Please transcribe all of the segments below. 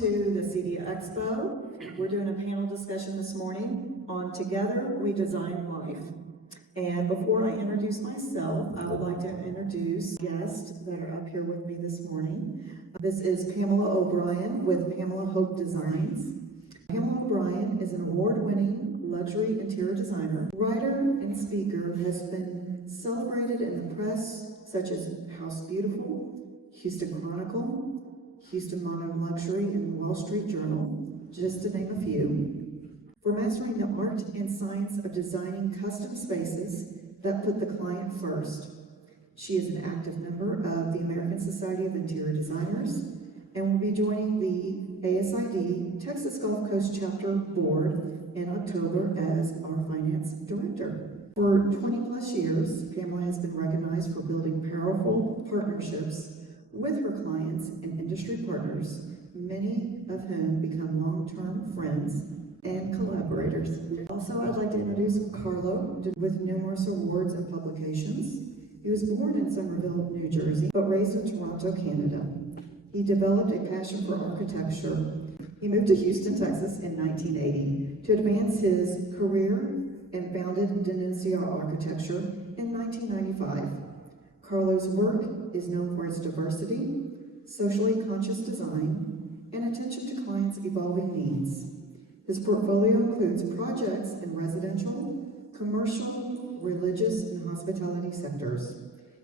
to the CEDIA Expo. We're doing a panel discussion this morning on Together We Design Life. And before I introduce myself, I would like to introduce guests that are up here with me this morning. This is Pamela O'Brien with Pamela Hope Designs. Pamela O'Brien is an award-winning luxury interior designer, writer, and speaker who has been celebrated in the press such as House Beautiful, Houston Chronicle, Houston Modern Luxury, and Wall Street Journal, just to name a few. For mastering the art and science of designing custom spaces that put the client first. She is an active member of the American Society of Interior Designers and will be joining the ASID Texas Gulf Coast Chapter Board in October as our finance director. For 20 plus years, Pamela has been recognized for building powerful partnerships with her clients and industry partners, many of whom become long-term friends and collaborators. Also, I'd like to introduce Carlo, with numerous awards and publications. He was born in Somerville, New Jersey, but raised in Toronto, Canada. He developed a passion for architecture. He moved to Houston, Texas in 1980 to advance his career and founded DiNunzio Architecture in 1995. Carlo's work is known for its diversity, socially conscious design, and attention to clients' evolving needs. His portfolio includes projects in residential, commercial, religious, and hospitality sectors.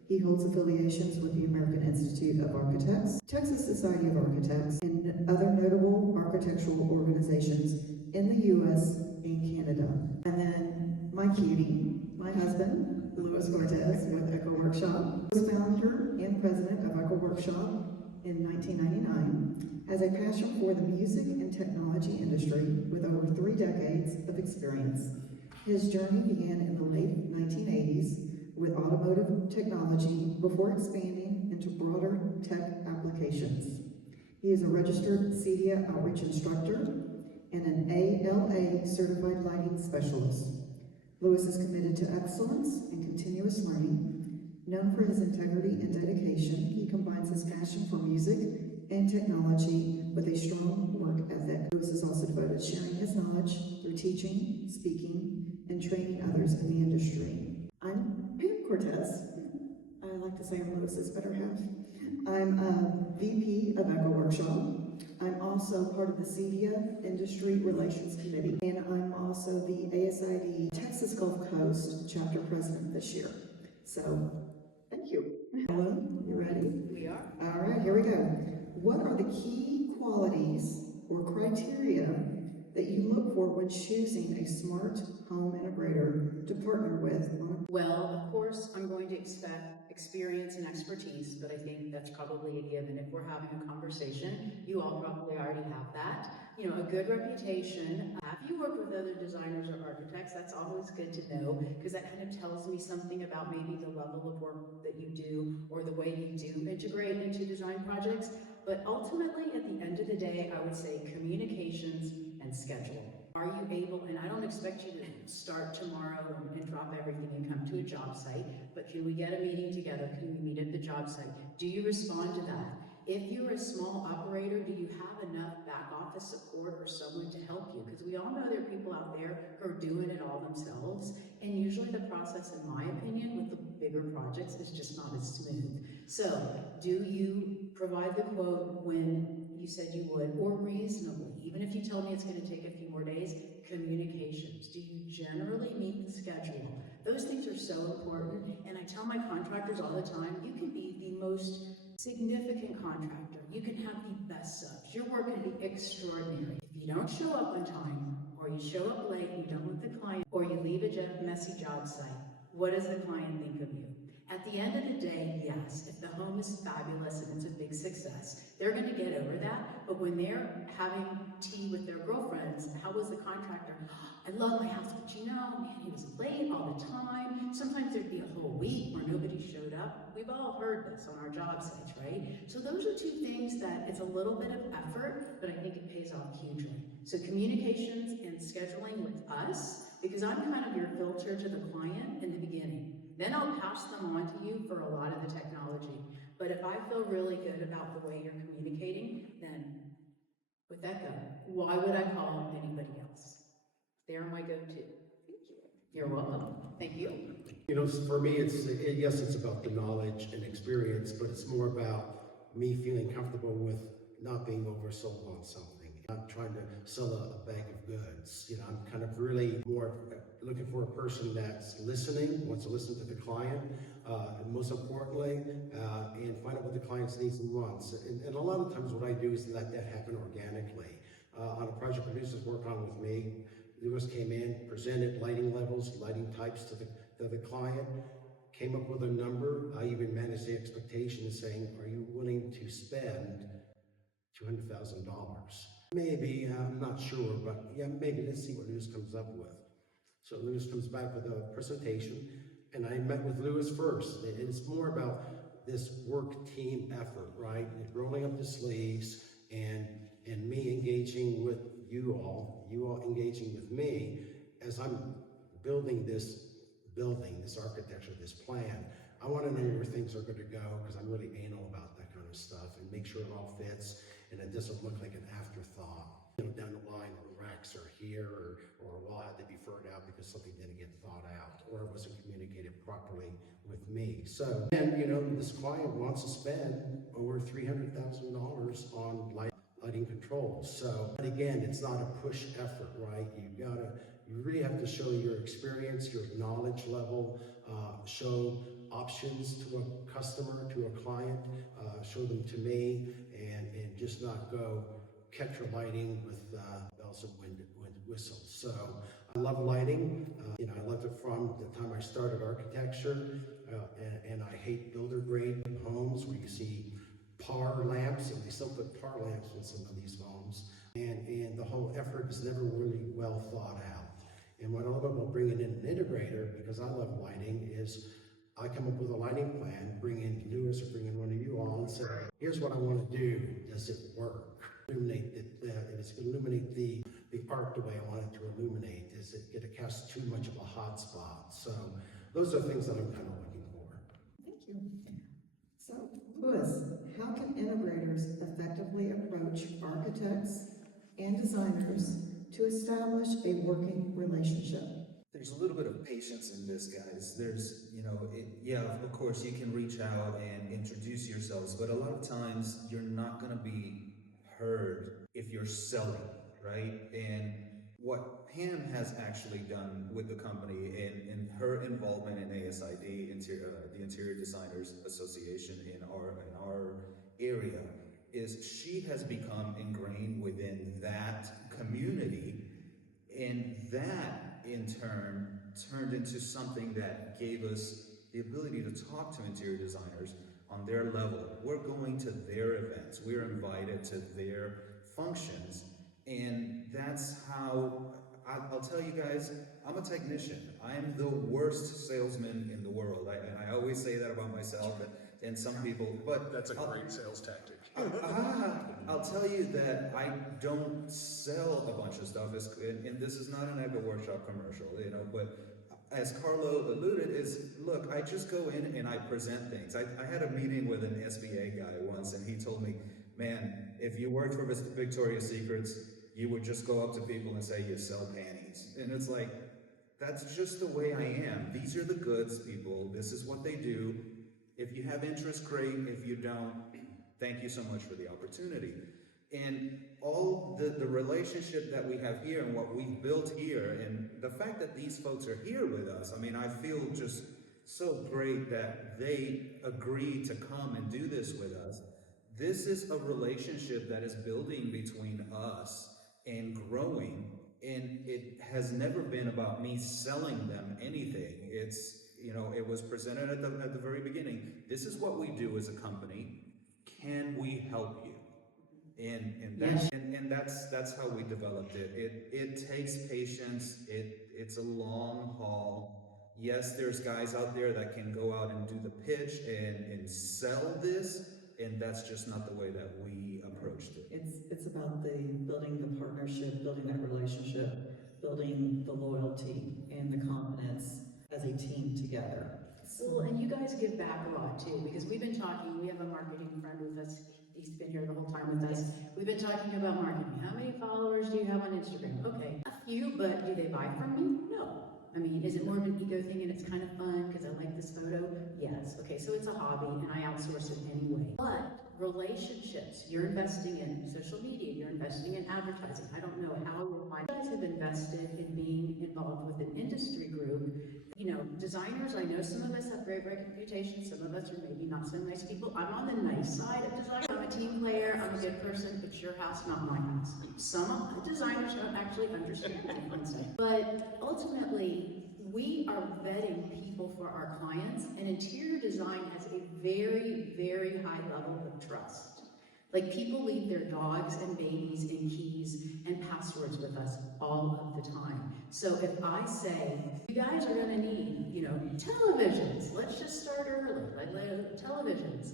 He holds affiliations with the American Institute of Architects, Texas Society of Architects, and other notable architectural organizations in the U.S. and Canada. And then my cutie, my husband, Cortes with Echo Workshop, was founder and president of Echo Workshop in 1999, has a passion for the music and technology industry with over 3 decades of experience. His journey began in the late 1980s with automotive technology before expanding into broader tech applications. He is a registered CEDIA outreach instructor and an ALA certified lighting specialist. Louis is committed to excellence and continuous learning. Known for his integrity and dedication, he combines his passion for music and technology with a strong work ethic. Louis is also devoted to sharing his knowledge through teaching, speaking, and training others in the industry. I'm Pam Cortes. I like to say I'm Louis's better half. I'm a VP of Echo Workshop. I'm also part of the CEDIA Industry Relations Committee, and I'm also the ASID Texas Gulf Coast Chapter President this year. So, thank you. Hello, you ready? We are. All right, here we go. What are the key qualities or criteria that you look for when choosing a smart home integrator to partner with? Well, of course, I'm going to expect experience and expertise, but I think that's probably a given. If we're having a conversation, you all probably already have that. You know, a good reputation. Have you worked with other designers or architects? That's always good to know, because that kind of tells me something about maybe the level of work that you do or the way you do integrate into design projects. But ultimately, at the end of the day, I would say communications and schedule. Are you able, and I don't expect you to start tomorrow and drop everything and come to a job site, but can we get a meeting together? Can we meet at the job site? Do you respond to that? If you're a small operator, do you have enough back office support or someone to help you? Because we all know there are people out there who are doing it all themselves, and usually the process, in my opinion, with the bigger projects is just not as smooth. So, do you provide the quote when you said you would, or reasonably? Even if you tell me it's going to take a few more days, communications. Do you generally meet the schedule? Those things are so important, and I tell my contractors all the time, you can be the most significant contractor. You can have the best subs. Your work can be extraordinary. If you don't show up on time, or you show up late, you don't let the client, or you leave a messy job site, what does the client think of you? At the end of the day, yes, if the home is fabulous and it's a big success, they're going to get over that. But when they're having tea with their girlfriends, how was the contractor? I love my house, but you know, man, he was late all the time. Sometimes there'd be a whole week where nobody showed up. We've all heard this on our job sites, right? So those are 2 things that it's a little bit of effort, but I think it pays off hugely. So communications and scheduling with us, because I'm kind of your filter to the client in the beginning. Then I'll pass them on to you for a lot of the technology. But if I feel really good about the way you're communicating, then With that go, why would I call anybody else? They're my go-to. Thank you. You're welcome. Thank you. You know, for me, yes, it's about the knowledge and experience, but it's more about me feeling comfortable with not being oversold on something. Not trying to sell a bag of goods. You know, I'm kind of really more looking for a person that's listening, wants to listen to the client, and most importantly, and find out what the client's needs and wants. And a lot of times what I do is let that happen organically. On a project producers work on with me, Lewis came in, presented lighting levels, lighting types to the client, came up with a number. I even managed the expectation saying, are you willing to spend $200,000? Maybe, I'm not sure, but yeah, maybe let's see what Lewis comes up with. So Lewis comes back with a presentation, and I met with Lewis first. And it's more about this work team effort, right? Rolling up the sleeves and me engaging with you all engaging with me as I'm building this building, this architecture, this plan. I want to know where things are going to go because I'm really anal about that kind of stuff and make sure it all fits and it doesn't look like an afterthought. You know, down the line, racks are here or a wall had to be furred out because something didn't get thought out or it wasn't communicated properly with me. So, and you know, this client wants to spend over $300,000 on lighting controls. So, but again, it's not a push effort, right? You really have to show your experience, your knowledge level, show options to a customer, to a client, show them to me, and just not go catch your lighting with bells and whistles. So I love lighting. You know, I loved it from the time I started architecture, and I hate builder grade homes where you see par lamps, and they still put par lamps in some of these homes, and the whole effort is never really well thought out. And what I love about bringing in an integrator, because I love lighting, is I come up with a lighting plan, bring in Lewis or bring in one of you all and say, here's what I want to do. Does it work? Illuminate the art the way I want it to illuminate. Is it going to cast too much of a hot spot? So those are things that I'm kind of looking for. Thank you. So, Lewis, how can integrators effectively approach architects and designers to establish a working relationship? There's a little bit of patience in this, guys. There's, you know, of course you can reach out and introduce yourselves, but a lot of times you're not going to be heard if you're selling, right? And what Pam has actually done with the company and her involvement in ASID, the Interior Designers Association in our area, is she has become ingrained within that community, and that in turn turned into something that gave us the ability to talk to interior designers on their level. We're going to their events, we're invited to their functions, and that's how, I'll tell you guys, I'm a technician. I am the worst salesman in the world. I always say that about myself and some people, but that's a great sales tactic. I'll tell you that I don't sell a bunch of stuff, and this is not an Echo Workshop commercial, you know, but as Carlo alluded, look, I just go in and I present things. I had a meeting with an SBA guy once, and he told me, man, if you worked for Victoria's Secrets, you would just go up to people and say you sell panties. And it's like, that's just the way I am. These are the goods, people. This is what they do. If you have interest, great. If you don't, thank you so much for the opportunity. And all the relationship that we have here and what we've built here, and the fact that these folks are here with us, I mean, I feel just so great that they agreed to come and do this with us. This is a relationship that is building between us and growing, and it has never been about me selling them anything. It's, you know, it was presented at the very beginning. This is what we do as a company. Can we help you? And that's how we developed it. It takes patience. It's a long haul. Yes, there's guys out there that can go out and do the pitch and sell this, and that's just not the way that we approached it. It's about building the partnership, building that relationship, building the loyalty and the confidence as a team together. Well, and you guys give back a lot too, because we've been talking, we have a marketing friend with us He's been here the whole time with us. We've been talking about marketing. How many followers do you have on Instagram? Okay, a few, but do they buy from me? No. I mean, is it more of an ego thing and it's kind of fun because I like this photo? Yes. Okay, so it's a hobby and I outsource it anyway. But relationships, you're investing in social media, you're investing in advertising. I don't know how you guys have invested in being involved with an industry group. You know, designers, I know some of us have great reputations, some of us are maybe not so nice people. I'm on the nice side of design. I'm a team player, I'm a good person. It's your house, not my house. Some designers don't actually understand that. But ultimately, we are vetting people for our clients, and interior design has a very, very high level of trust. Like, people leave their dogs and babies and keys and passwords with us all of the time. So if I say, you guys are gonna need, you know, televisions, let's just start early, like televisions.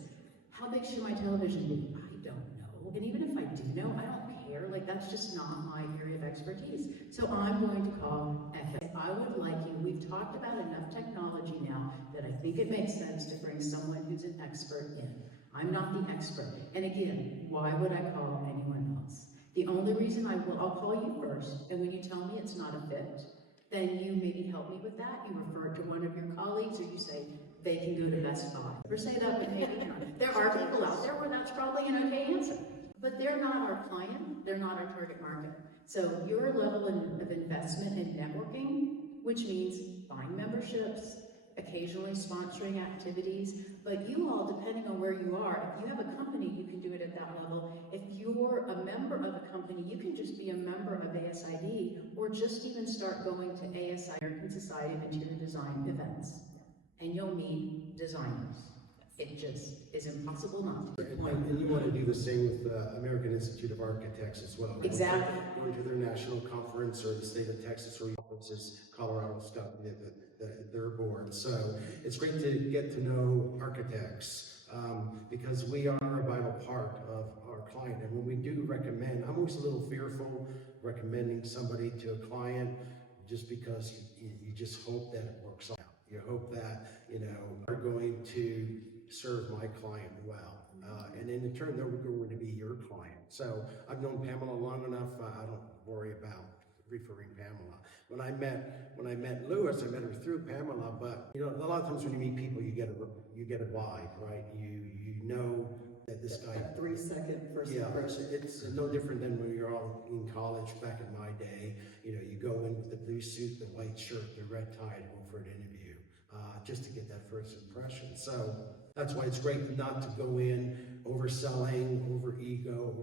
How big should my television be? I don't know. And even if I do know, I don't care. Like, that's just not my area of expertise. So I'm going to call FA. I would like you, we've talked about enough technology now that I think it makes sense to bring someone who's an expert in. I'm not the expert. And again, why would I call anyone else? The only reason I'll call you first, and when you tell me it's not a fit, then you maybe help me with that. You refer to one of your colleagues, or you say they can go to Best Buy. Or say that, but maybe not. There are people out there where that's probably an okay answer. But they're not our client, they're not our target market. So your level of investment in networking, which means buying memberships, occasionally sponsoring activities, but you all, depending on where you are, if you have a company, you can do it at that level. If you're a member of a company, you can just be a member of ASID, or just even start going to ASI, American Society of Interior Design events, and you'll meet designers. It just is impossible not to. And you want to do the same with the American Institute of Architects as well. Exactly. Going to their national conference, or the state of Texas, or conferences, Colorado stuff, their board. So it's great to get to know architects, because we are a vital part of our client. And when we do recommend, I'm always a little fearful recommending somebody to a client, just because you just hope that it works out. You hope that, you know, are going to serve my client well. And in turn, they're going to be your client. So I've known Pamela long enough, I don't worry about referring Pamela. When I met Lewis, I met her through Pamela, but you know, a lot of times when you meet people, you get a vibe, right? You know that this guy. A 3-second first Yeah, impression. it's no different than when you're all in college back in my day. You know, you go in with the blue suit, the white shirt, the red tie, and go for an interview, just to get that first impression. So that's why it's great not to go in overselling, over ego,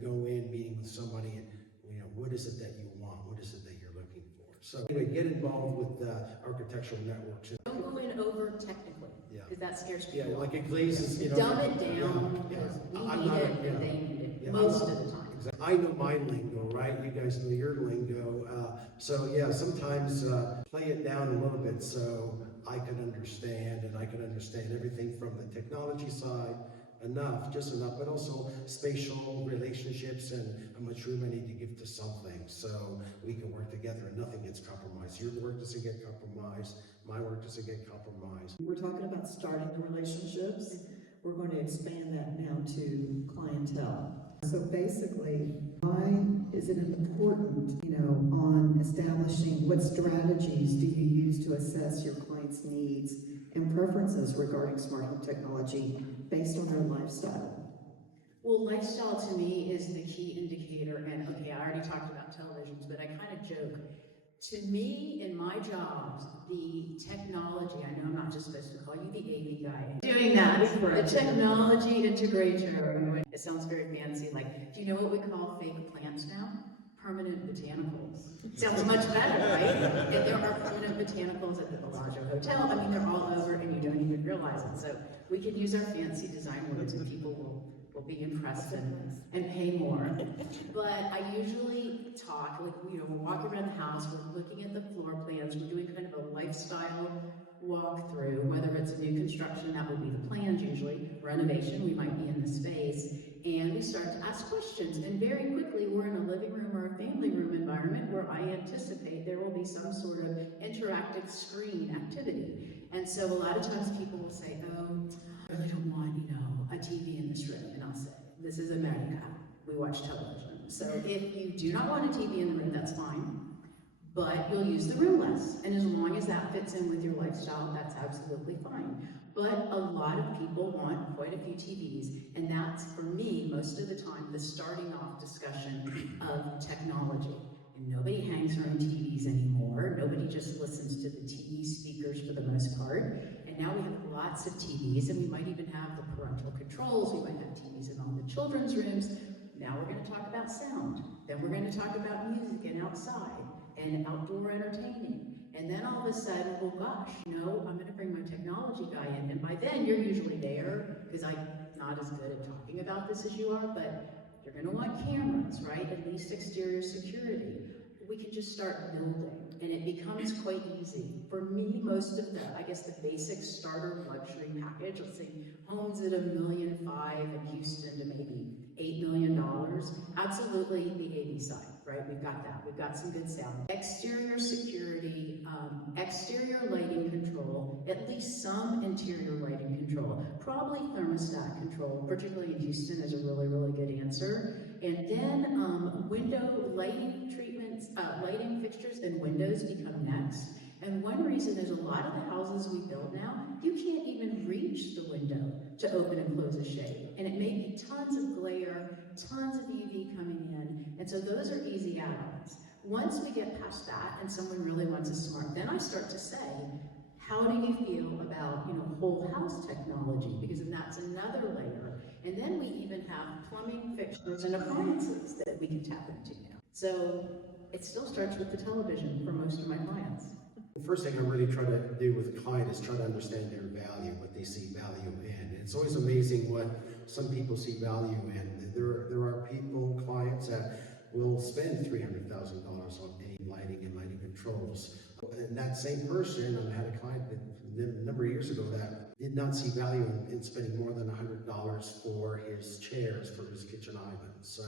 go in meeting with somebody and, you know, what is it that you want? What is it that you're looking for? So anyway, get involved with architectural networks. Don't go in over technically, because that scares people. Yeah, like it glazes, you know. Dumb it down, because we need it and they need it, most of the time. Exactly. I know my lingo, right? You guys know your lingo. So yeah, sometimes play it down a little bit so I can understand, and I can understand everything from the technology side, just enough, but also spatial relationships and how much room I need to give to something so we can work together and nothing gets compromised. Your work doesn't get compromised, my work doesn't get compromised. We're talking about starting the relationships. We're going to expand that now to clientele. So basically, why is it important, you know, on establishing what strategies do you use to assess your client's needs and preferences regarding smart home technology based on their lifestyle? Well, lifestyle to me is the key indicator, and okay, I already talked about televisions, but I kind of joke. To me, in my jobs, the technology, I know I'm not just supposed to call you the AV guy. Doing that, the technology integrator. It sounds very fancy, like, do you know what we call fake plants now? Permanent botanicals. Sounds much better, right? And there are permanent botanicals at the Bellagio Hotel. I mean, they're all over and you don't even realize it. So we can use our fancy design words and people will be impressed and pay more. But I usually talk, like, you know, we're walking around the house, we're looking at the floor plans, we're doing kind of a lifestyle walkthrough, whether it's a new construction, that would be the plans usually, renovation, we might be in the space, and we start to ask questions, and very quickly we're in a living room or a family room environment where I anticipate there will be some sort of interactive screen activity. And so a lot of times people will say, oh, I really don't want, a TV in this room. And I'll say, this is a myriad. We watch television. So if you do not want a TV in the room, that's fine. But you'll use the room less. And as long as that fits in with your lifestyle, that's absolutely fine. But a lot of people want quite a few TVs, and that's, for me, most of the time, the starting off discussion of technology. And nobody hangs around TVs anymore. Nobody just listens to the TV speakers for the most part. And now we have lots of TVs, and we might even have the parental controls. We might have TVs in all the children's rooms. Now we're going to talk about sound. Then we're going to talk about music and outside and outdoor entertaining. And then all of a sudden, oh gosh, I'm going to bring my technology guy in. And by then, you're usually there, because I'm not as good at talking about this as you are, but you're going to want cameras, right? At least exterior security. We can just start building, and it becomes quite easy. For me, most of the basic starter luxury package, let's say homes at $1.5 million in Houston to maybe $8 million, absolutely the AV side, right? We've got that. We've got some good sound. Exterior security, exterior lighting control, at least some interior lighting control, probably thermostat control, particularly in Houston is a really, really good answer. And then window lighting treatments, lighting fixtures and windows become next. And one reason is a lot of the houses we build now, you can't even reach the window to open and close a shade. And it may be tons of glare, tons of UV coming in, and so those are easy add-ons. Once we get past that and someone really wants a smart, then I start to say, how do you feel about, whole house technology? Because then that's another layer. And then we even have plumbing fixtures and appliances that we can tap into now. So it still starts with the television for most of my clients. The first thing I really try to do with a client is try to understand their value, what they see value in. And it's always amazing what some people see value in. There are people, clients that will spend $300,000 on any lighting and lighting controls. And that same person, I had a client that a number of years ago that did not see value in spending more than $100 for his chairs, for his kitchen island. So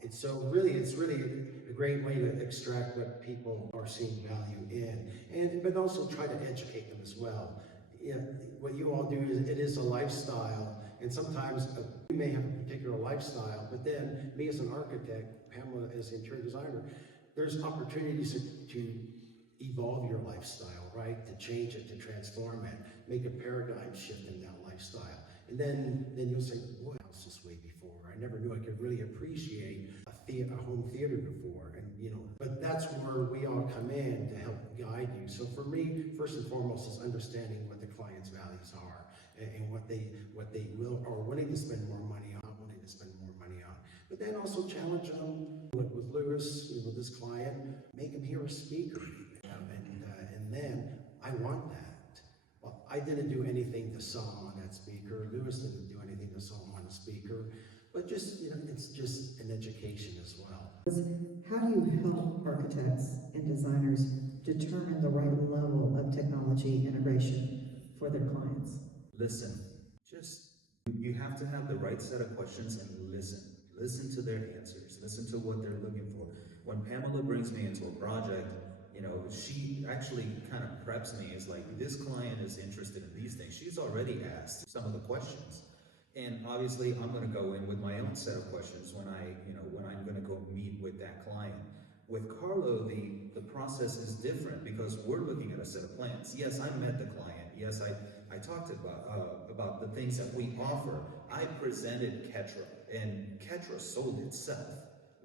it's really a great way to extract what people are seeing value in, but also try to educate them as well. What you all do it is a lifestyle, and sometimes we may have a particular lifestyle, but then me as an architect, Pamela as an interior designer, there's opportunities to evolve your lifestyle, right? To change it, to transform it, make a paradigm shift in that lifestyle. And then you'll say, boy, I was this way before. I never knew I could really appreciate a home theater before. And but that's where we all come in to help guide you. So for me, first and foremost is understanding what the client's values are and what they will are willing to spend more money on, not willing to spend more money on. But then also challenge them, like with Lewis, with this client, make him hear a speaker. And then I want that. Well, I didn't do anything to sell him on that speaker. Lewis didn't do anything to sell him on a speaker. But just, it's just an education as well. How do you help architects and designers determine the right level of technology integration for their clients? Listen. You have to have the right set of questions and listen. Listen to their answers. Listen to what they're looking for. When Pamela brings me into a project, she actually kind of preps me. It's like, this client is interested in these things. She's already asked some of the questions. And obviously, I'm going to go in with my own set of questions when I'm going to go meet with that client. With Carlo, the process is different because we're looking at a set of plans. Yes, I met the client. Yes, I talked about the things that we offer. I presented Ketra, and Ketra sold itself.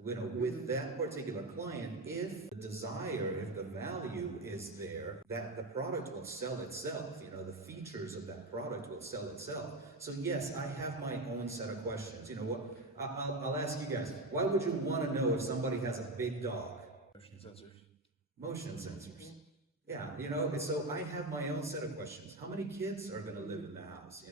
With that particular client, if the value is there, that the product will sell itself. The features of that product will sell itself. So yes, I have my own set of questions. I'll ask you guys, why would you want to know if somebody has a big dog? Motion sensors. Yeah, so I have my own set of questions. How many kids are going to live in the house?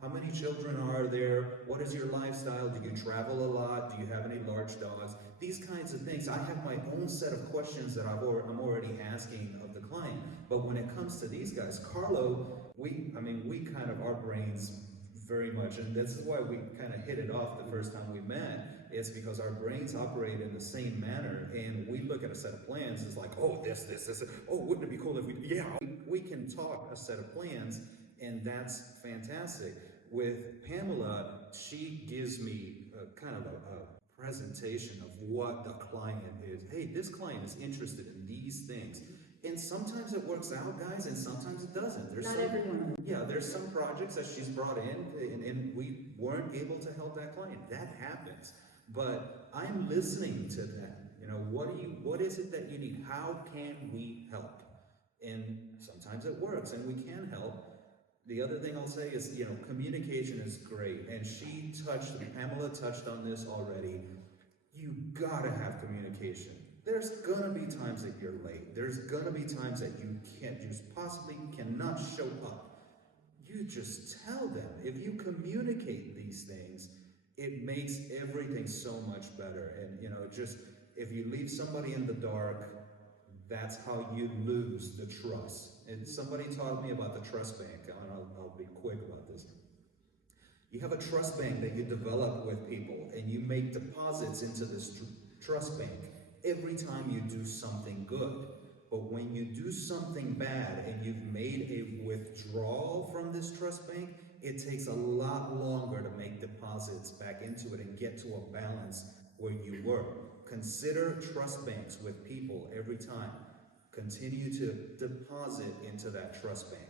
How many children are there? What is your lifestyle? Do you travel a lot? Do you have any large dogs? These kinds of things. I have my own set of questions that I'm already asking of the client. But when it comes to these guys, Carlo, we kind of, our brains very much, and this is why we kind of hit it off the first time we met, It's because our brains operate in the same manner, and we look at a set of plans, it's like, oh, this, oh, wouldn't it be cool if we can talk a set of plans, and that's fantastic. With Pamela, she gives me kind of a presentation of what the client is. Hey, this client is interested in these things. And sometimes it works out, guys, and sometimes it doesn't. Not everyone. Yeah, there's some projects that she's brought in, and we weren't able to help that client. That happens. But I'm listening to them. You know, what is it that you need? How can we help? And sometimes it works, and we can help. The other thing I'll say is, you know, communication is great. And Pamela touched on this already. You gotta have communication. There's gonna be times that you're late. There's gonna be times that you possibly cannot show up. You just tell them. If you communicate these things, it makes everything so much better. And, you know, just, if you leave somebody in the dark, that's how you lose the trust. And somebody taught me about the trust bank, and I'll be quick about this. You have a trust bank that you develop with people, and you make deposits into this trust bank every time you do something good. But when you do something bad and you've made a withdrawal from this trust bank, it takes a lot longer to make deposits back into it and get to a balance where you were. Consider trust banks with people every time. Continue to deposit into that trust bank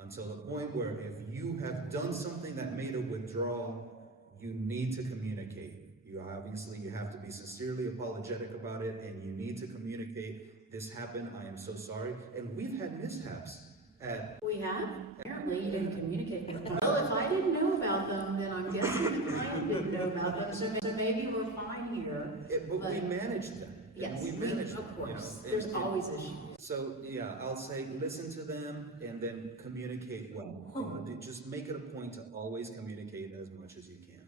until the point where if you have done something that made a withdrawal, you need to communicate. You have to be sincerely apologetic about it, and you need to communicate, this happened, I am so sorry. And we've had mishaps at... We have? Apparently you didn't communicate with them. Well, if I didn't know about them, then I'm guessing the client didn't know about them, so maybe we're fine here. But we managed them. Yes, we managed them. Of course. You know, There's always issues. So yeah, I'll say listen to them and then communicate well. Just make it a point to always communicate as much as you can.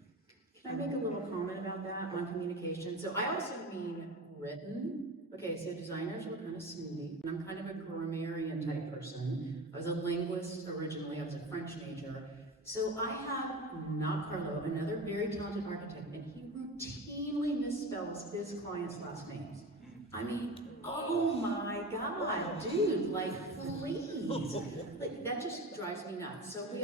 Can I make a little comment about that on communication? So I also mean written. Okay, so designers were kind of snooty. I'm kind of a grammarian type person. I was a linguist originally. I was a French major. So I have, not Carlo, another very talented architect, and he routinely misspells his clients' last names. I mean, oh my God, dude, like, please. Like, that just drives me nuts. So we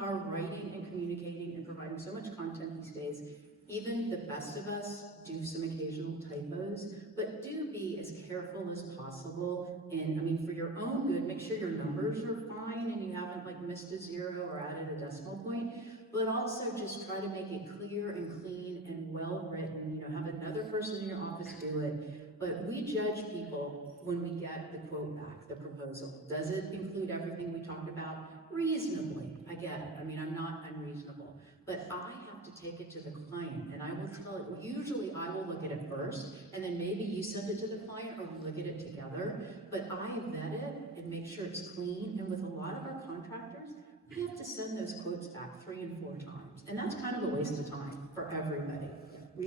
are writing and communicating and providing so much content these days. Even the best of us do some occasional typos, but do be as careful as possible. And I mean, for your own good, make sure your numbers are fine and you haven't like missed a zero or added a decimal point, but also just try to make it clear and clean and well written. You know, have another person in your office do it. But we judge people when we get the quote back, the proposal. Does it include everything we talked about? Reasonably, I get it. I mean, I'm not unreasonable. But I have to take it to the client, and I will tell it. Usually I will look at it first, and then maybe you send it to the client, or we look at it together. But I vet it and make sure it's clean. And with a lot of our contractors, we have to send those quotes back 3 and 4 times. And that's kind of a waste of time for everybody.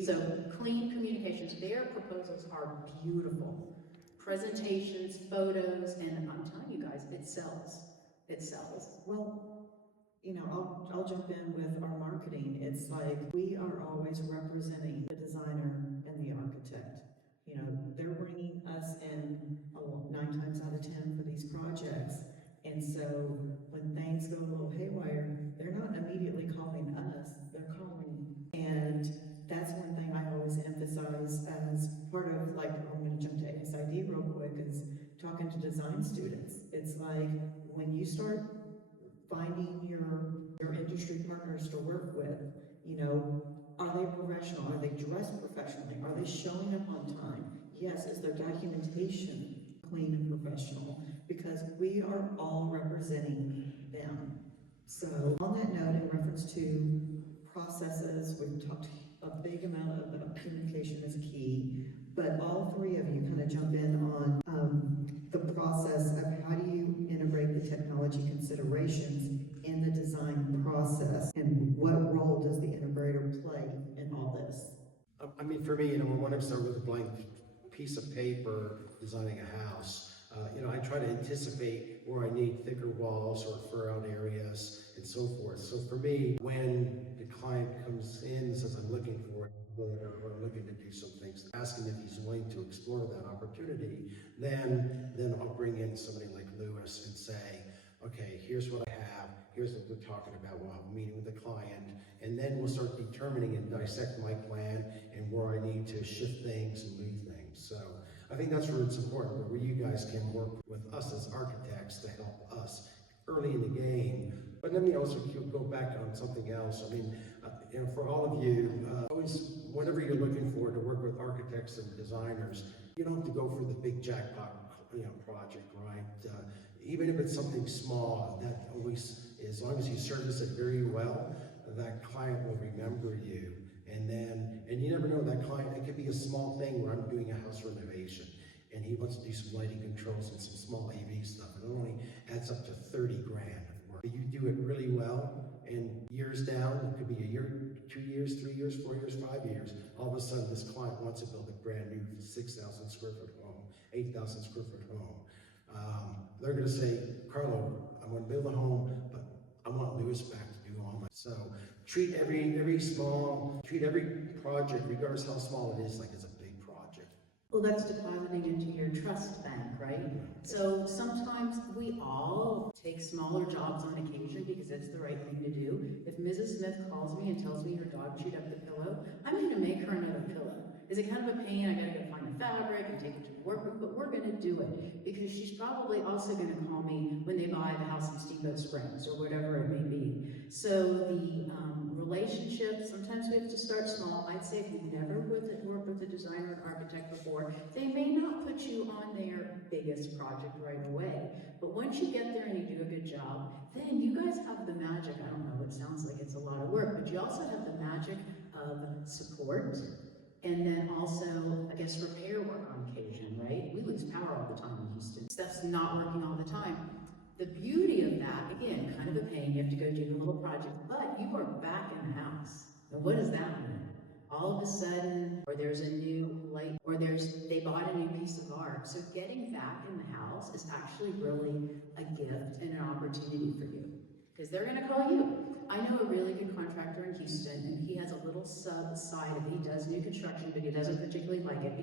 So clean communications, their proposals are beautiful. Presentations, photos, and I'm telling you guys, it sells. It sells. Well, you know, I'll jump in with our marketing. It's like we are always representing the designer and the architect. You know, they're bringing us in 9 times out of 10 for these projects. And so when things go a little haywire, they're not immediately calling us, they're calling. And that's one thing I always emphasize as part of, like, I'm going to jump to ASID real quick, is talking to design students. It's like when you start finding your industry partners to work with, you know, are they professional? Are they dressed professionally? Are they showing up on time? Yes, is their documentation clean and professional? Because we are all representing them. So on that note, in reference to processes, we've talked a big amount about communication is key, but all 3 of you kind of jump in on the process of how do you integrate the technology considerations in the design process, and what role does the integrator play in all this? I mean, for me, you know, when I start with a blank piece of paper designing a house, you know, I try to anticipate where I need thicker walls or fur out areas and so forth. So for me, when the client comes in and says, I'm looking for it, that are looking to do some things, asking if he's willing to explore that opportunity, then I'll bring in somebody like Lewis and say, okay, here's what I have, here's what we're talking about, we'll have a meeting with the client, and then we'll start determining and dissect my plan and where I need to shift things and move things. So I think that's where it's important, where you guys can work with us as architects to help us early in the game. But let me also go back on something else. I mean, for all of you, always, whenever you're looking for to work with architects and designers, you don't have to go for the big jackpot, project, right? Even if it's something small, that always, as long as you service it very well, that client will remember you. And you never know, that client, it could be a small thing where I'm doing a house renovation and he wants to do some lighting controls and some small AV stuff. It only adds up to 30 grand of work. But you do it really well, and years down, it could be a year, 2 years, 3 years, 4 years, 5 years. All of a sudden, this client wants to build a brand new 6,000 square foot home, 8,000 square foot home. They're going to say, Carlo, I want to build a home, but I want Lewis back to do all my. So treat every project, regardless how small it is, like it's a big project. Well, that's depositing into your trust bank, right? So sometimes we all take smaller jobs on occasion because it's the right thing to do. If Mrs. Smith calls me and tells me her dog chewed up the pillow, I'm going to make her another pillow. Is it kind of a pain? I got to go find the fabric and take it to the workroom, but we're going to do it because she's probably also going to call me when they buy the house in Steamboat Springs or whatever it may be. So the relationship, sometimes we have to start small. I'd say if you've never worked with a designer or architect before, they may not put you on their biggest project right away. But once you get there and you do a good job, then you guys have the magic. I don't know, it sounds like it's a lot of work, but you also have the magic of support. And then also, I guess, repair work on occasion, right? We lose power all the time in Houston. Stuff's not working all the time. The beauty of that, again, kind of a pain, you have to go do a little project, but you are back in the house. And what does that mean? All of a sudden, or there's a new light, or they bought a new piece of art. So getting back in the house is actually really a gift and an opportunity for you. Because they're gonna call you. I know a really good contractor in Houston, and he has a little side of it. He does new construction, but he doesn't particularly like it.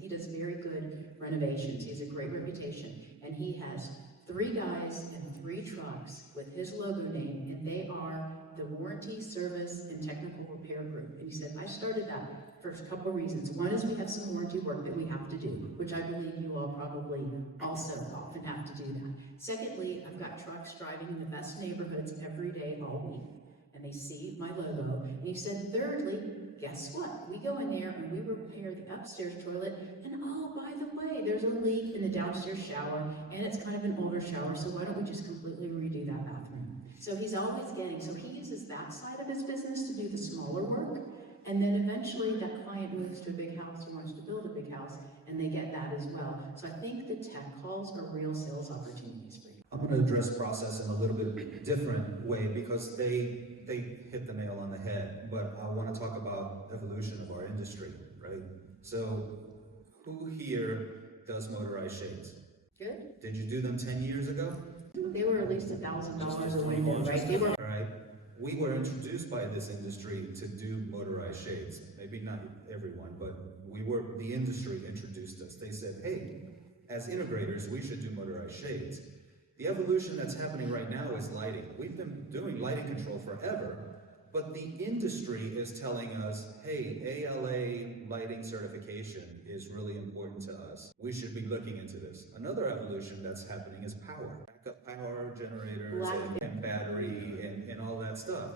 He does very good renovations. He has a great reputation, and he has 3 guys and 3 trucks with his logo name, and they are the warranty, service, and technical repair group. And he said, I started that for a couple of reasons. One is we have some warranty work that we have to do, which I believe you all probably also often have to do that. Secondly, I've got trucks driving in the best neighborhoods every day, all week, and they see my logo. And he said, thirdly, guess what? We go in there and we repair the upstairs toilet, and oh, by the way, there's a leak in the downstairs shower, and it's kind of an older shower, so why don't we just completely redo that bathroom? So he's always so he uses that side of his business to do the smaller work, and then eventually that client moves to a big house and wants to build a big house, and they get that as well. So I think the tech calls are real sales opportunities for you. I'm going to address process in a little bit different way because they hit the nail on the head, but I want to talk about evolution of our industry, right? So who here does motorized shades? Good. Did you do them 10 years ago? They were at least $1,000 a window, right? They were. All right. We were introduced by this industry to do motorized shades. Maybe not everyone, but the industry introduced us. They said, hey, as integrators, we should do motorized shades. The evolution that's happening right now is lighting. We've been doing lighting control forever, but the industry is telling us, hey, ALA lighting certification is really important to us. We should be looking into this. Another evolution that's happening is power. Backup power generators and battery and all that stuff.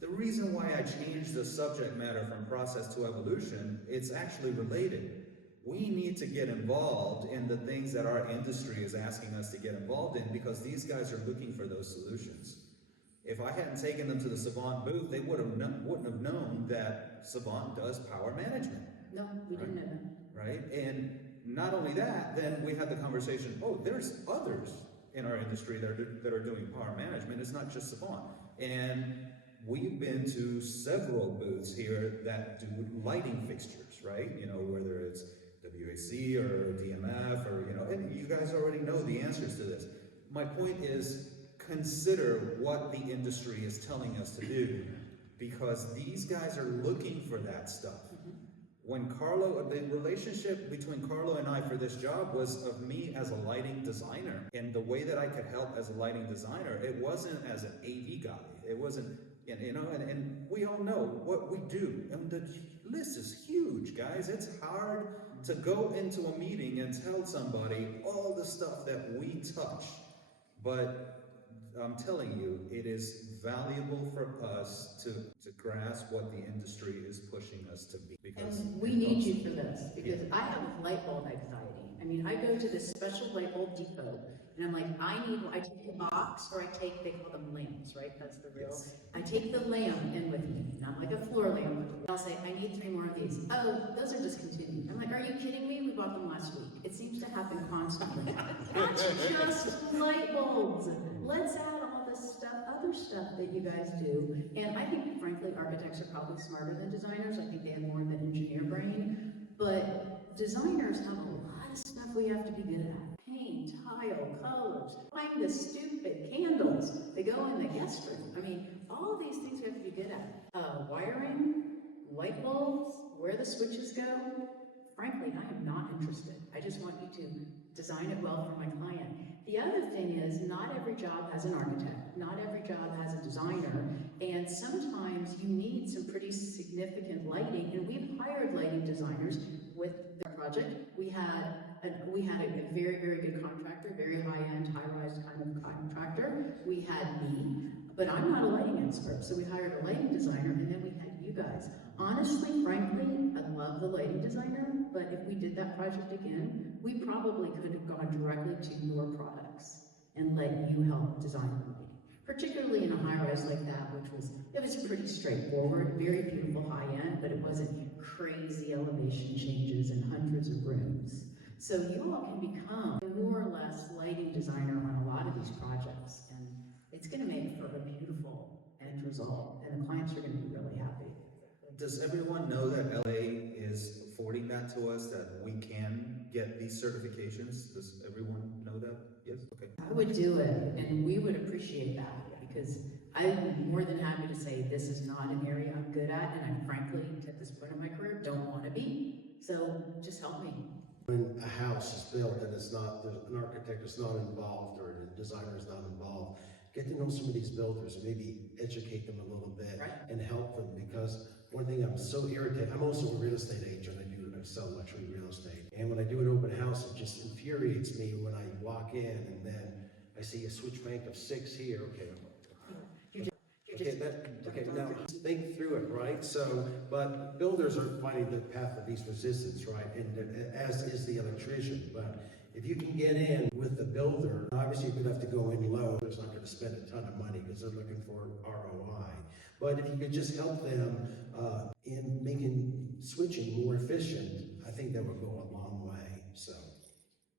The reason why I changed the subject matter from process to evolution, it's actually related. We need to get involved in the things that our industry is asking us to get involved in because these guys are looking for those solutions. If I hadn't taken them to the Savant booth, they wouldn't have known that Savant does power management. No, we didn't know that. Right? And not only that, then we had the conversation, oh, there's others in our industry that are doing power management. It's not just Savant. And we've been to several booths here that do lighting fixtures, right? You know, whether it's WAC or DMF or, and you guys already know the answers to this. My point is, consider what the industry is telling us to do because these guys are looking for that stuff. When Carlo, the relationship between Carlo and I for this job was of me as a lighting designer. And the way that I could help as a lighting designer, it wasn't as an AV guy. It wasn't, and we all know what we do. And the list is huge, guys. It's hard to go into a meeting and tell somebody all the stuff that we touch. But I'm telling you, it is valuable for us to grasp what the industry is pushing us to be. Because and we need you for this, because I have light bulb anxiety. I mean, I go to this special light bulb depot, and I'm like, I take a box, or they call them lamps, right? That's the real. Yes. I take the lamp in with me, not like a floor lamp. And I'll say, I need 3 more of these. Oh, those are discontinued. I'm like, are you kidding me? We bought them last week. It seems to happen constantly. That's just light bulbs. Let's add all this stuff, other stuff that you guys do. And I think, frankly, architects are probably smarter than designers. I think they have more of an engineer brain. But designers have a lot of stuff we have to be good at. Paint, tile, colors, find the stupid candles. They go in the guest room. I mean, all of these things we have to be good at. Wiring, light bulbs, where the switches go. Frankly, I am not interested. I just want you to design it well for my client. The other thing is, not every job has an architect. Not every job has a designer. And sometimes you need some pretty significant lighting. And we've hired lighting designers with the project. We had a very, very good contractor, very high-end, high-rise kind of contractor. We had me, but I'm not a lighting expert. So we hired a lighting designer, and then we had you guys. Honestly, frankly, I love the lighting designer, but if we did that project again, we probably could have gone directly to your products and let you help design the lighting. Particularly in a high-rise like that, it was pretty straightforward, very beautiful high-end, but it wasn't crazy elevation changes and hundreds of rooms. So you all can become more or less lighting designer on a lot of these projects, and it's going to make for a beautiful end result, and the clients are going to be really happy. Does everyone know that LA is affording that to us, that we can get these certifications? Does everyone know that? Yes? Okay. I would do it, and we would appreciate that, because I'm more than happy to say this is not an area I'm good at, and I frankly, at this point in my career, don't want to be. So just help me. When a house is built and an architect is not involved or a designer is not involved, get to know some of these builders and maybe educate them a little bit and help them, because one thing I'm so irritated, I'm also a real estate agent. I sell luxury real estate. And when I do an open house, it just infuriates me when I walk in and then I see a switch bank of 6 here. Okay, now think through it, right? So, but builders are finding the path of least resistance, right? And as is the electrician. But if you can get in with the builder, obviously you're gonna have to go in low. There's not gonna spend a ton of money because they're looking for ROI. But if you could just help them in making switching more efficient, I think that would go a long way. So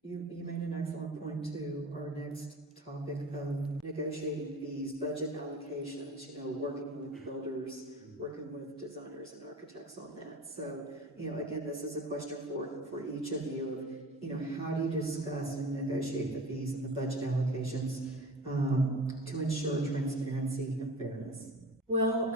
You made an excellent point to our next topic of negotiating fees, budget allocations, working with builders, working with designers and architects on that. So, again, this is a question for each of you. How do you discuss and negotiate the fees and the budget allocations to ensure transparency and fairness? Well,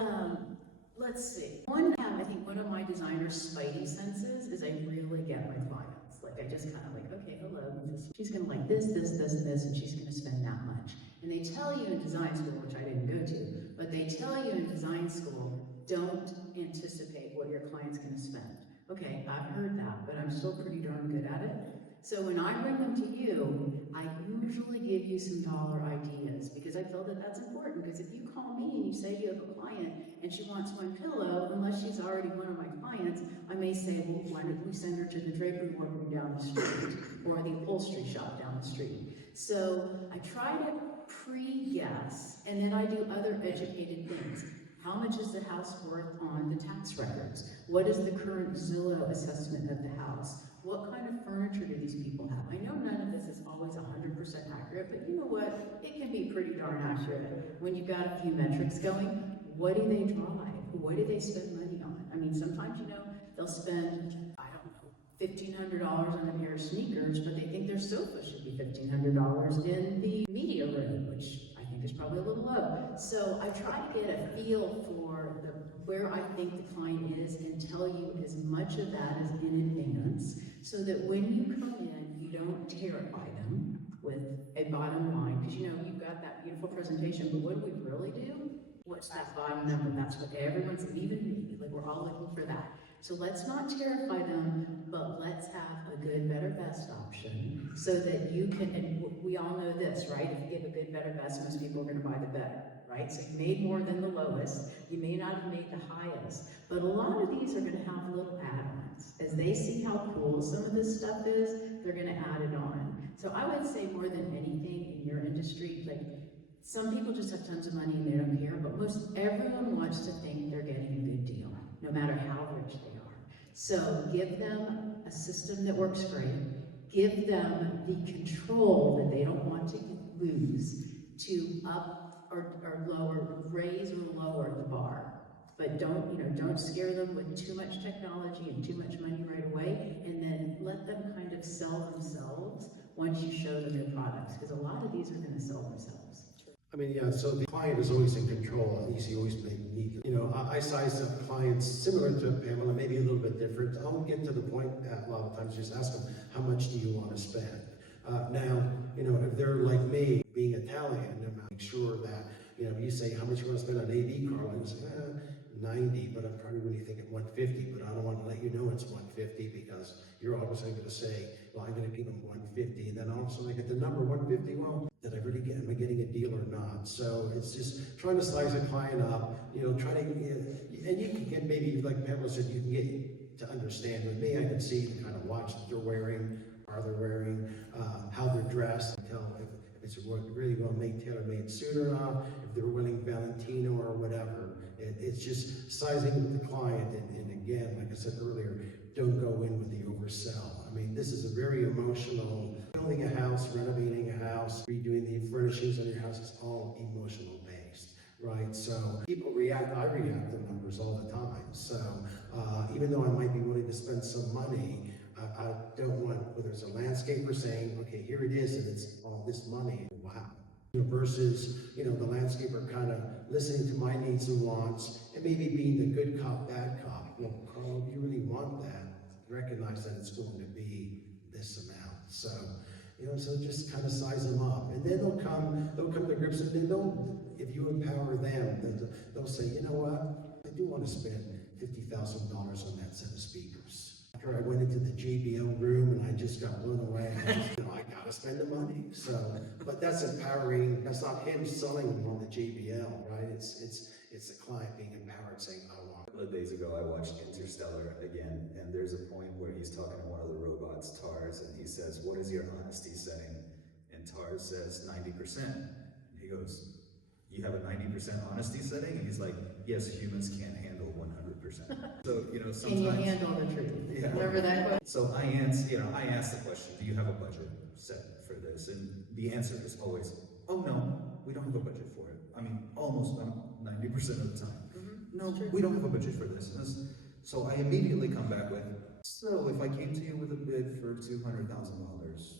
let's see. I think one of my designer's spidey senses is I really get my clients. Like, I just kind of like, okay, hello, she's going to like this, and she's going to spend that much. And they tell you in design school, which I didn't go to, but they tell you in design school, don't anticipate what your client's going to spend. Okay, I've heard that, but I'm still pretty darn good at it. So when I bring them to you, I usually give you some dollar ideas, because I feel that that's important. Because if you call me and you say you have a client and she wants one pillow, unless she's already one of my clients, I may say, well, why don't we send her to the drapery workroom down the street or the upholstery shop down the street? So I try to pre-guess, and then I do other educated things. How much is the house worth on the tax records? What is the current Zillow assessment of the house? What kind of furniture do these people have? I know none of this is always 100% accurate, but you know what? It can be pretty darn accurate when you've got a few metrics going. What do they drive? What do they spend money on? I mean, sometimes, they'll spend, I don't know, $1,500 on a pair of sneakers, but they think their sofa should be $1,500 in the media room, which I think is probably a little low. So I try to get a feel for where I think the client is and tell you as much of that as in advance, so that when you come in, you don't terrify them with a bottom line, because you know, you've got that beautiful presentation, but what do we really do? What's that bottom number? That's what everyone's, even me, like we're all looking for that. So let's not terrify them, but let's have a good, better, best option so that you can, and we all know this, right? If you give a good, better, best, most people are gonna buy the better, right? So you made more than the lowest, you may not have made the highest, but a lot of these are gonna have little add-ons. As they see how cool some of this stuff is, they're gonna add it on. So I would say more than anything in your industry, like, some people just have tons of money and they don't care, but most everyone wants to think they're getting a good deal, no matter how rich they are. So give them a system that works great, give them the control that they don't want to lose to up or lower, raise or lower the bar. But don't scare them with too much technology and too much money right away, and then let them kind of sell themselves once you show them their products, because a lot of these are going to sell themselves. I mean, yeah, so the client is always in control, at least you always need, I size up clients similar to Pamela, maybe a little bit different. I'll get to the point that a lot of times just ask them, how much do you want to spend? Now, if they're like me, being Italian, I make sure that, you say, how much you want to spend on AV, Carlo? And say, 90, but I'm probably really thinking 150, but I don't want to let you know it's 150 because you're obviously going to say, well, I'm going to give them 150, and then all of a sudden I get the number 150. Well, did I really am I getting a deal or not? So it's just trying to size a client up, try to, and you can get maybe, like Pamela said, you can get to understand. With me, I can see the kind of watch that they're wearing, are they wearing, how they're dressed, and tell if it's a really well-made, tailor-made suit or not, if they're wearing Valentino or whatever. It's just sizing with the client, and again, like I said earlier, don't go in with the oversell. I mean, this is a very emotional, building a house, renovating a house, redoing the furnishings on your house, it's all emotional based, right? So people react, I react to numbers all the time. So even though I might be willing to spend some money, I don't want, whether it's a landscaper saying, okay, here it is, and it's all this money, wow. Versus, the landscaper kind of listening to my needs and wants, and maybe being the good cop, bad cop. Well, Carlo, if you really want that, recognize that it's going to be this amount. So, so just kind of size them up, and then they'll come to grips, and then if you empower them, they'll say, you know what, I do want to spend $50,000 on that set of speakers. After I went into the JBL room and I just got blown away, I gotta spend the money. So, but that's empowering. That's not him selling them on the JBL, right? It's the client being empowered, saying, I want. A couple of days ago, I watched Interstellar again, and there's a point where he's talking to one of the robots, Tars, and he says, "What is your honesty setting?" And Tars says 90%. And he goes, "You have a 90% honesty setting?" And he's like, "Yes, humans can't handle 100%." So, sometimes. Can you handle the truth? Yeah. Remember that question? So I asked the question, do you have a budget set for this? And the answer is always, oh no, we don't have a budget for it. I mean, almost 90% of the time. No, we don't have a budget for this. So I immediately come back with, so if I came to you with a bid for $200,000,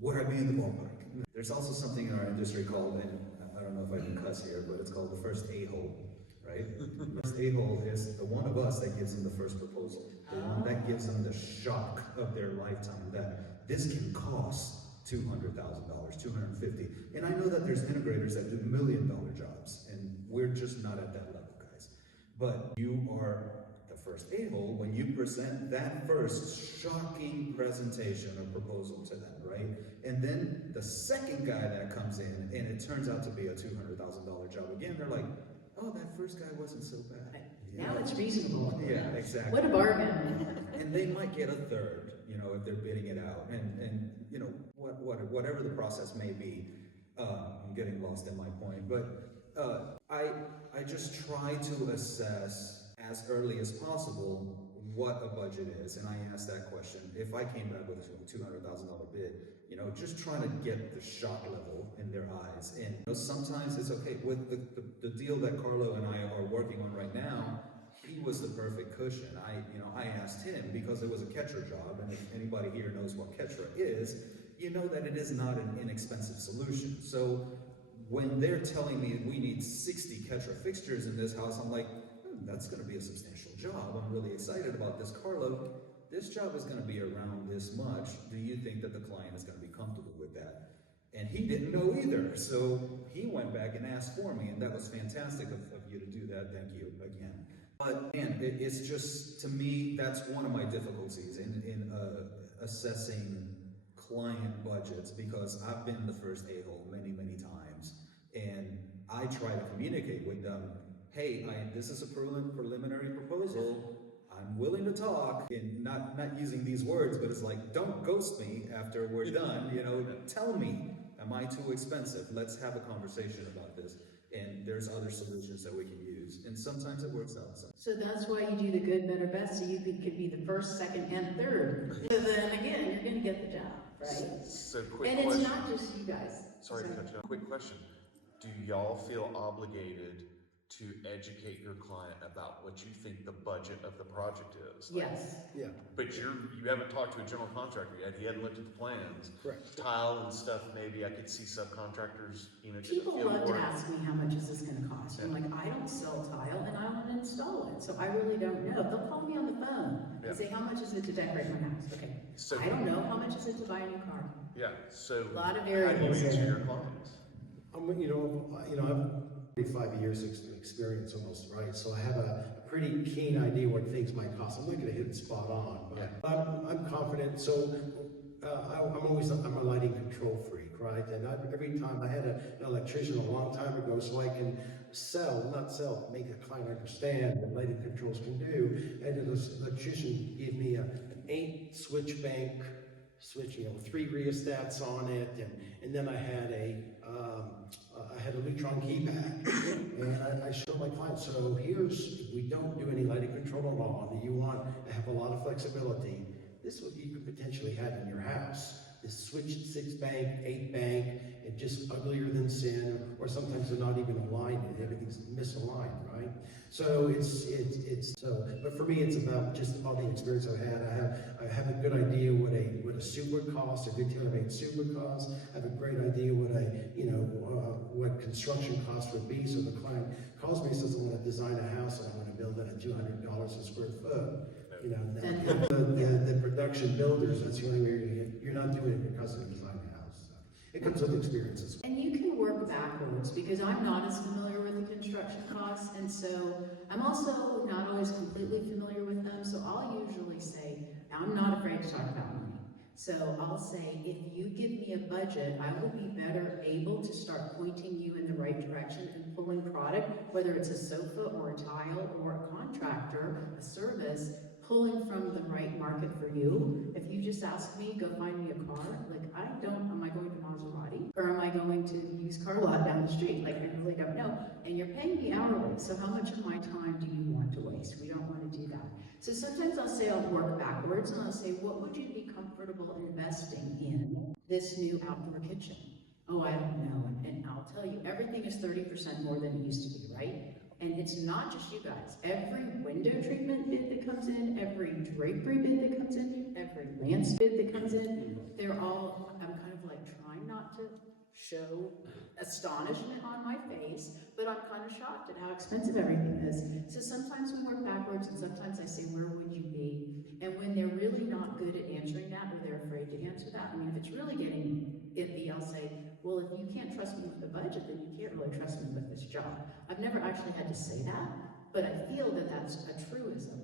would I be in the ballpark? There's also something in our industry called, and I don't know if I can cuss here, but it's called the first a-hole. Right? The first a-hole is the one of us that gives them the first proposal, the one that gives them the shock of their lifetime that this can cost $200,000, $250,000. And I know that there's integrators that do $1 million jobs, and we're just not at that level, guys. But you are the first a-hole when you present that first shocking presentation or proposal to them, right? And then the second guy that comes in, and it turns out to be a $200,000 job again, they're like, oh, that first guy wasn't so bad. Now it's reasonable. Yeah, exactly. What a bargain. And they might get a third, if they're bidding it out. And whatever the process may be, I'm getting lost in my point. But I just try to assess as early as possible what a budget is. And I asked that question. If I came back with a $200,000 bid, just trying to get the shock level in their eyes. And sometimes it's okay. With the deal that Carlo and I are working on right now, he was the perfect cushion. I asked him because it was a Ketra job, and if anybody here knows what Ketra is, you know that it is not an inexpensive solution. So when they're telling me we need 60 Ketra fixtures in this house, I'm like, that's going to be a substantial job. I'm really excited about this. Carlo, this job is going to be around this much. Do you think that the client is going to be comfortable with that? And he didn't know either. So he went back and asked for me, and that was fantastic of you to do that. Thank you again. But man, it's just, to me, that's one of my difficulties in assessing client budgets, because I've been the first a-hole many, many times. And I try to communicate with them, hey, this is a preliminary proposal. I'm willing to talk, and not using these words, but it's like, don't ghost me after we're done, tell me, am I too expensive? Let's have a conversation about this. And there's other solutions that we can use. And sometimes it works out. So that's why you do the good, better, best, so you could be the first, second, and third. So then again, you're gonna get the job, right? So quick And question. it's not just you guys. Sorry to cut you off. Quick question. Do y'all feel obligated to educate your client about what you think the budget of the project is? Yes. Yeah, But you haven't talked to a general contractor yet. He hadn't looked at the plans. correct. Tile and stuff, maybe I could see subcontractors, get People a feel love for to it. ask me how much is this gonna cost. I'm like, I don't sell tile and I want to install it, so I really don't know. They'll call me on the phone Yeah. and say, how much is it to decorate my house? Okay. So, I don't know, how much is it to buy a new car? yeah, so A lot of how do you variables. answer your clients? I've 45 years experience almost, right? So I have a pretty keen idea what things might cost. I'm not gonna hit it spot on, but I'm confident. So I'm a lighting control freak, right? And every time I had an electrician a long time ago, so I can make a client understand what lighting controls can do. And an electrician gave me an 8 switch bank switch, 3 rheostats on it, and then I had a Lutron keypad, and I showed my clients, so we don't do any lighting control at all, and you want to have a lot of flexibility. This is what you could potentially have in your house. This switched 6 bank, 8 bank, and just uglier than sin, or sometimes they're not even aligned and everything's misaligned, right? So but for me, it's about just all the experience I've had. I have a good idea what a suit would cost, a good tailor-made suit would cost. I have a great idea what construction costs would be. So the client calls me and says, I want to design a house and I want to build it at $200 a square foot. The production builders, that's the only way you're not doing it because of design a house. So it comes with experiences. And you can work backwards, because I'm not as familiar with the construction costs, and so I'm also not always completely familiar with them, so I'll usually say, I'm not afraid to talk about money. So I'll say, if you give me a budget, I will be better able to start pointing you in the right direction and pulling product, whether it's a sofa or a tile or a contractor, a service, pulling from the right market for you. If you just ask me, go find me a car, am I going to Maserati? Or am I going to use car lot down the street? I really don't know. And you're paying me hourly, so how much of my time do you want to waste? We don't want to do that. So sometimes I'll say I'll work backwards, and I'll say, what would you be comfortable investing in this new outdoor kitchen? Oh, I don't know. And I'll tell you, everything is 30% more than it used to be, right? And it's not just you guys. Every window treatment bid that comes in, every drapery bid that comes in, every lance bid that comes in, I'm kind of trying not to show astonishment on my face, but I'm kind of shocked at how expensive everything is. So sometimes we work backwards, and sometimes I say, where would you be? And when they're really not good at answering that, or they're afraid to answer that, if it's really getting iffy, I'll say, well, if you can't trust me with the budget, then you can't really trust me with this job. I've never actually had to say that, but I feel that that's a truism.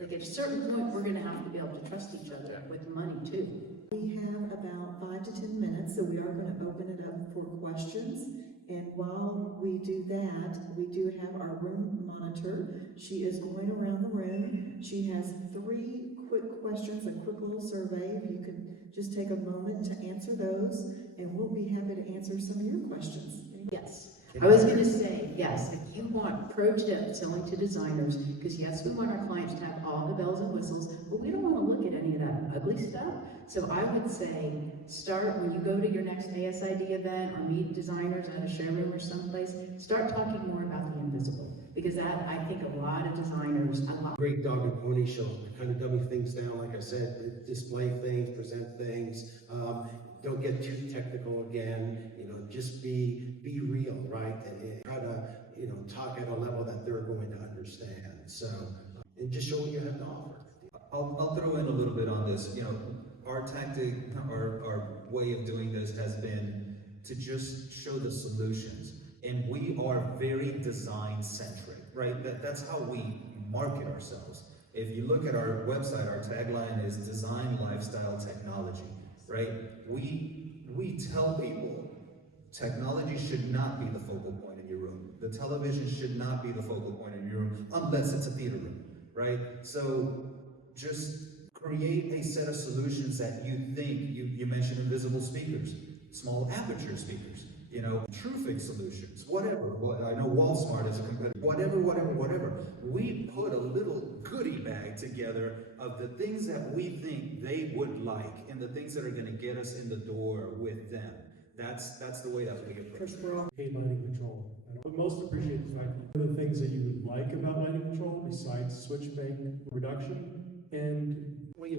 At a certain point, we're going to have to be able to trust each other with money too. We have about 5 to 10 minutes, so we are going to open it up for questions. And while we do that, we do have our room monitor. She is going around the room. She has 3 quick questions, a quick little survey. If you could just take a moment to answer those, and we'll be happy to answer some of your questions. Yes. I was going to say, yes, if you want pro tip selling to designers, because yes, we want our clients to have all the bells and whistles, but we don't want to look at any of that ugly stuff. So I would say, start when you go to your next ASID event or meet designers at a showroom or someplace, start talking more about the invisible. Because that, I think a lot of designers, Great dog and pony show, kind of dummy things down, like I said, display things, present things. don't get too technical again, just be real, right? And try to, talk at a level that they're going to understand. So, and just show what you have to offer. I'll throw in a little bit on this. Our tactic, our way of doing this has been to just show the solutions. And we are very design centric, right? That's how we market ourselves. If you look at our website, our tagline is design, lifestyle, technology, right? We tell people technology should not be the focal point in your room. The television should not be the focal point in your room unless it's a theater room, right? So just create a set of solutions that you think, you mentioned invisible speakers, small aperture speakers, TrueFix solutions, whatever. I know WallSmart is a competitor, whatever. We put a little goodie bag together of the things that we think they would like and the things that are going to get us in the door with them. That's the way that we approach it. Hate lighting control. I would most appreciate the fact that one of the things that you like about lighting control, besides switch bank reduction, and Well,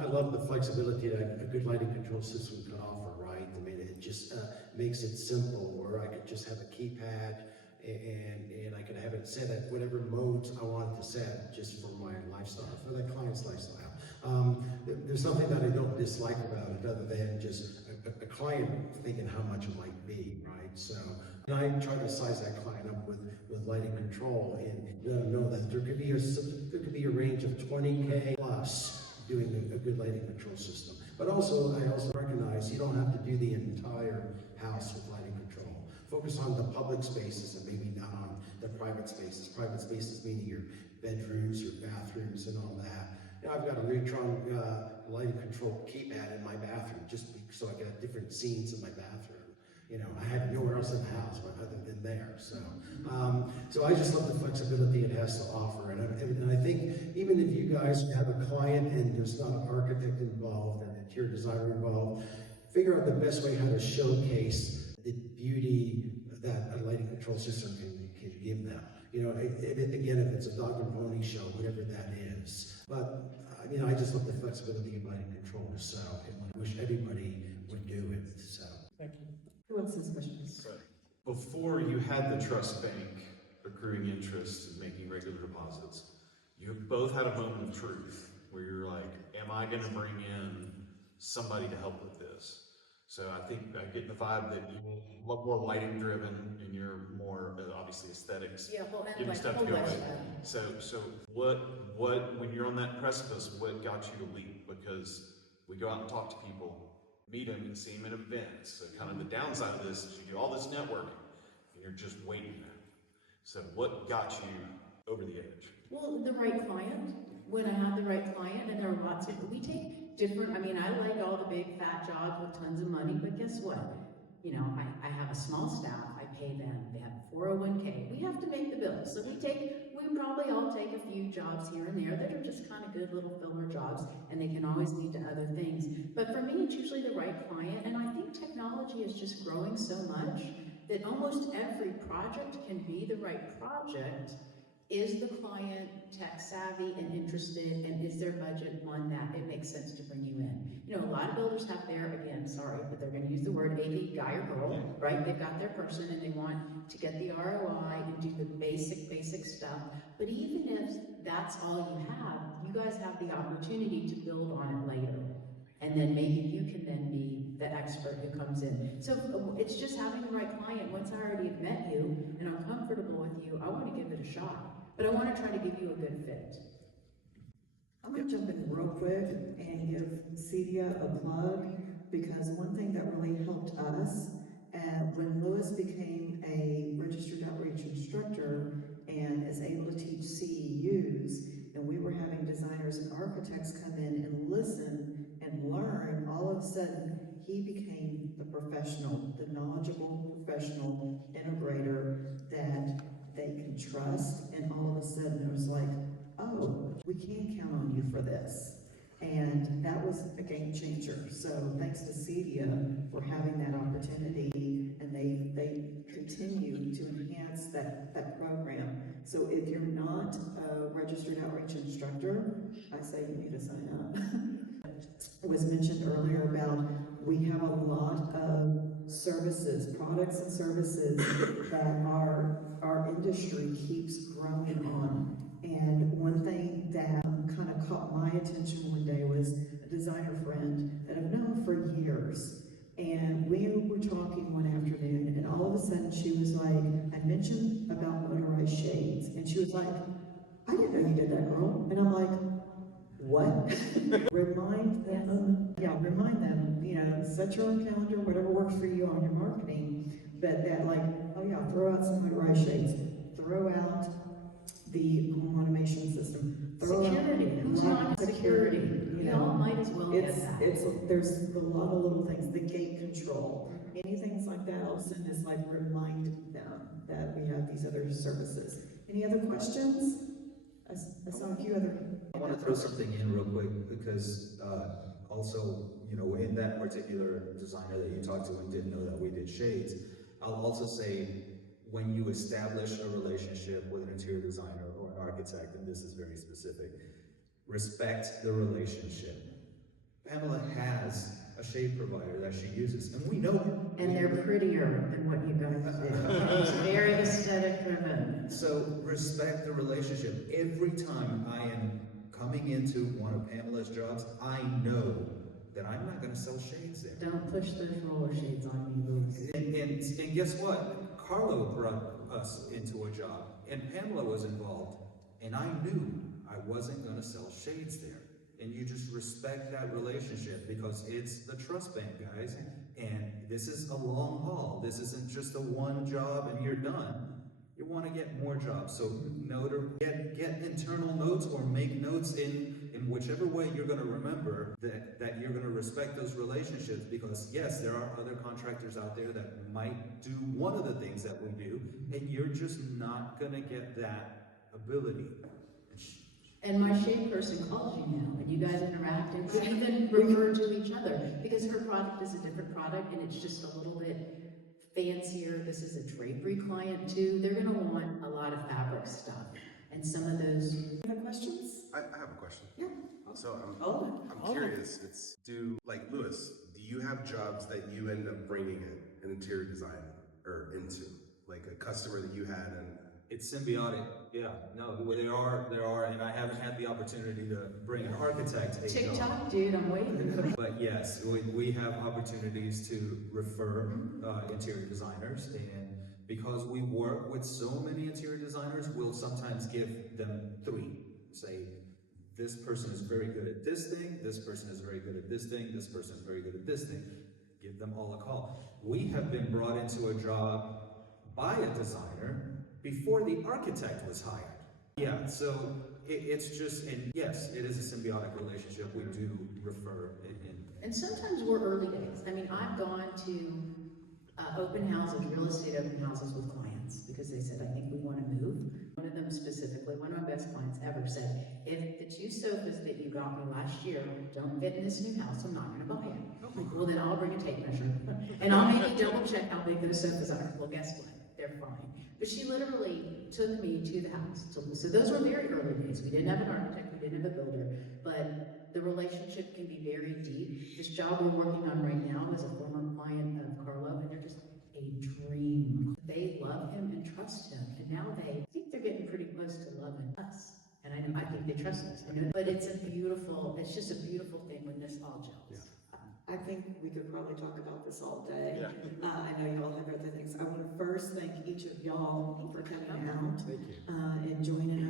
I love the flexibility that a good lighting control system can offer, right? I mean, it just makes it simple, where I could just have a keypad and I could have it set at whatever modes I want it to set, just for my lifestyle, for the client's lifestyle. There's something that I don't dislike about it, other than just a client thinking how much it might be, right? So, and I try to size that client up with lighting control, and let them know that there could be a range of 20K plus doing a good lighting control system. But I also recognize you don't have to do the entire house with lighting control. Focus on the public spaces and maybe not on the private spaces. Private spaces meaning your bedrooms, your bathrooms, and all that. I've got a Neutron lighting control keypad in my bathroom, just so I can have different scenes in my bathroom. I have nowhere else in the house other than there. So I just love the flexibility it has to offer. And I think even if you guys have a client and there's not an architect involved and an interior designer involved, figure out the best way how to showcase the beauty that a lighting control system can give them. Again, if it's a dog and pony show, whatever that is. But I just love the flexibility of lighting control. So I wish everybody would do it. So. thank you. Who else has questions? So, before you had the trust bank accruing interest and making regular deposits, you both had a moment of truth where you're like, am I going to bring in somebody to help with this? So I think I get the vibe that you're more lighting driven and you're more obviously aesthetics. Yeah, well, and Getting like stuff whole to go lifestyle. So what when you're on that precipice, what got you to leap? Because we go out and talk to people, meet them and see them at events. So kind of the downside of this is you do all this networking and you're just waiting there. So what got you over the edge? Well, the right client. When I had the right client, and there are lots of, we take different, I like all the big fat jobs with tons of money, but guess what? I have a small staff, I pay them, they have 401k, we have to make the bills. So we probably all take a few jobs here and there that are just kind of good little filler jobs, and they can always lead to other things. But for me, it's usually the right client, and I think technology is just growing so much that almost every project can be the right project. Is the client tech savvy and interested, and is their budget one that it makes sense to bring you in? A lot of builders have their, again, sorry, but they're going to use the word AV guy or girl, right? They've got their person and they want to get the ROI and do the basic stuff. But even if that's all you have, you guys have the opportunity to build on it later. And then maybe you can then be the expert who comes in. So it's just having the right client. Once I already have met you and I'm comfortable with you, I want to give it a shot. But I want to try to give you a good fit. I'm going to jump in real quick and give Cedia a plug, because one thing that really helped us when Lewis became a registered outreach instructor and is able to teach CEUs, and we were having designers and architects come in and listen and learn, all of a sudden he became the professional, the knowledgeable professional integrator that they can trust, and all of a sudden it was like, oh, we can count on you for this. And that was a game changer. So thanks to Cedia for having that opportunity, and they continue to enhance that program. So if you're not a registered outreach instructor, I say you need to sign up. It was mentioned earlier about we have a lot of services, products and services that our industry keeps growing on. And one thing that kind of caught my attention one day was a designer friend that I've known for years. And we were talking one afternoon, and all of a sudden she was like, I mentioned about motorized shades, and she was like, I didn't know you did that, girl. And I'm like, what? Remind them, remind them, you know, set your own calendar, whatever works for you on your marketing, but that like, oh yeah, throw out some motorized shades, throw out the home automation system, throw Security, out who's not security? you We know, all might as well get that. there's a lot of little things, the gate control, anything like that, all of a sudden it's like remind them that we have these other services. Any other questions? I saw a few other. I want to throw something in real quick because also, you know, in that particular designer that you talked to and didn't know that we did shades, I'll also say when you establish a relationship with an interior designer or an architect, and this is very specific, respect the relationship. Pamela has a shade provider that she uses, and we know her. And they're prettier than what you guys do. It's very aesthetic driven. So respect the relationship. Every time I am coming into one of Pamela's jobs, I know that I'm not going to sell shades there. Don't push those roller shades on me, Louis. And guess what? Carlo brought us into a job, and Pamela was involved, and I knew I wasn't going to sell shades there. And you just respect that relationship because it's the trust bank, guys. And this is a long haul. This isn't just a one job and you're done. You want to get more jobs. So note or get internal notes or make notes in whichever way you're going to remember that you're going to respect those relationships, because yes, there are other contractors out there that might do one of the things that we do, and you're just not going to get that ability. And my shade person calls you now, and you guys interact and could even refer to each other, because her product is a different product and it's just a little bit fancier. This is a drapery client too. They're gonna want a lot of fabric stuff. And some of those. Any other questions? I have a question. Yeah. So I'm curious. Like Louis, do you have jobs that you end up bringing an interior design into, like a customer that you had and? It's symbiotic, yeah. No, they are, and I haven't had the opportunity to bring an architect a job. TikTok, dude, I'm waiting. But yes, we have opportunities to refer interior designers, and because we work with so many interior designers, we'll sometimes give them three. Say, this person is very good at this thing, this person is very good at this thing, this person is very good at this thing. Give them all a call. We have been brought into a job by a designer before the architect was hired. Yeah, so it's just, and yes, it is a symbiotic relationship. We do refer And sometimes we're early days. I mean, I've gone to open houses, real estate open houses with clients, because they said, I think we want to move. One of them specifically, one of my best clients ever said, if the 2 sofas that you got me last year don't fit in this new house, I'm not going to buy it. I'm like, well, then I'll bring a tape measure. And I'll maybe double check how big those sofas are. Well, guess what? They're fine. But she literally took me to the house. So those were very early days. We didn't have an architect, we didn't have a builder, but the relationship can be very deep. This job we're working on right now is a former client of Carlo, and they're just a dream. They love him and trust him, and now they think they're getting pretty close to loving us. And I think they trust us. I know, but it's just a beautiful thing when this all gels. Yeah. I think we could probably talk about this all day. Yeah. I know y'all have other things. I want to first thank each of y'all for coming out and joining